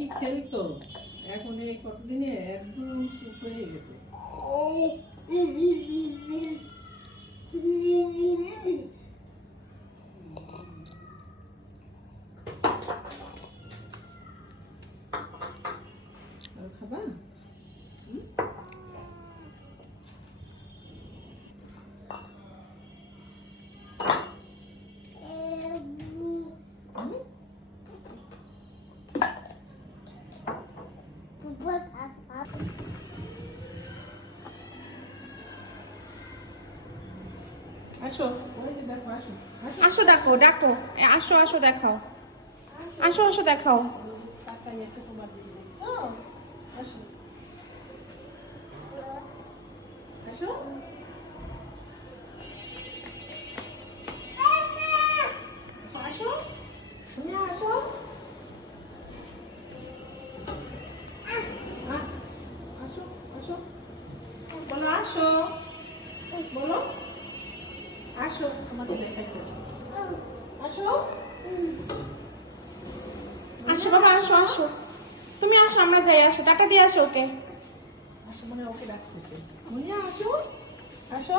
কি খেলতো, এখন এই কতদিনে একদম চুপ হয়ে গেছে। আর খাবা? আসো, ওই যে দেখো, আসো আসো, ডাকো ডাকো, আসো আসো দেখাও, আসো আসো দেখাও। কাকা এসে তোমার দিকে দেখছো? আসো আসো আসো, তুমি আসো। আসো আসো, বলো আসো, বলো আসো, তোমাকে দেখাইতেছি। আসো আসো বাবা, আসো আসো, তুমি আসো, আমরা যাই, আসো, টাটা দিয়ে আসো ওকে। আসো, মানে ওকে ডাকতেছে। মুনিয়া আসো, আসো।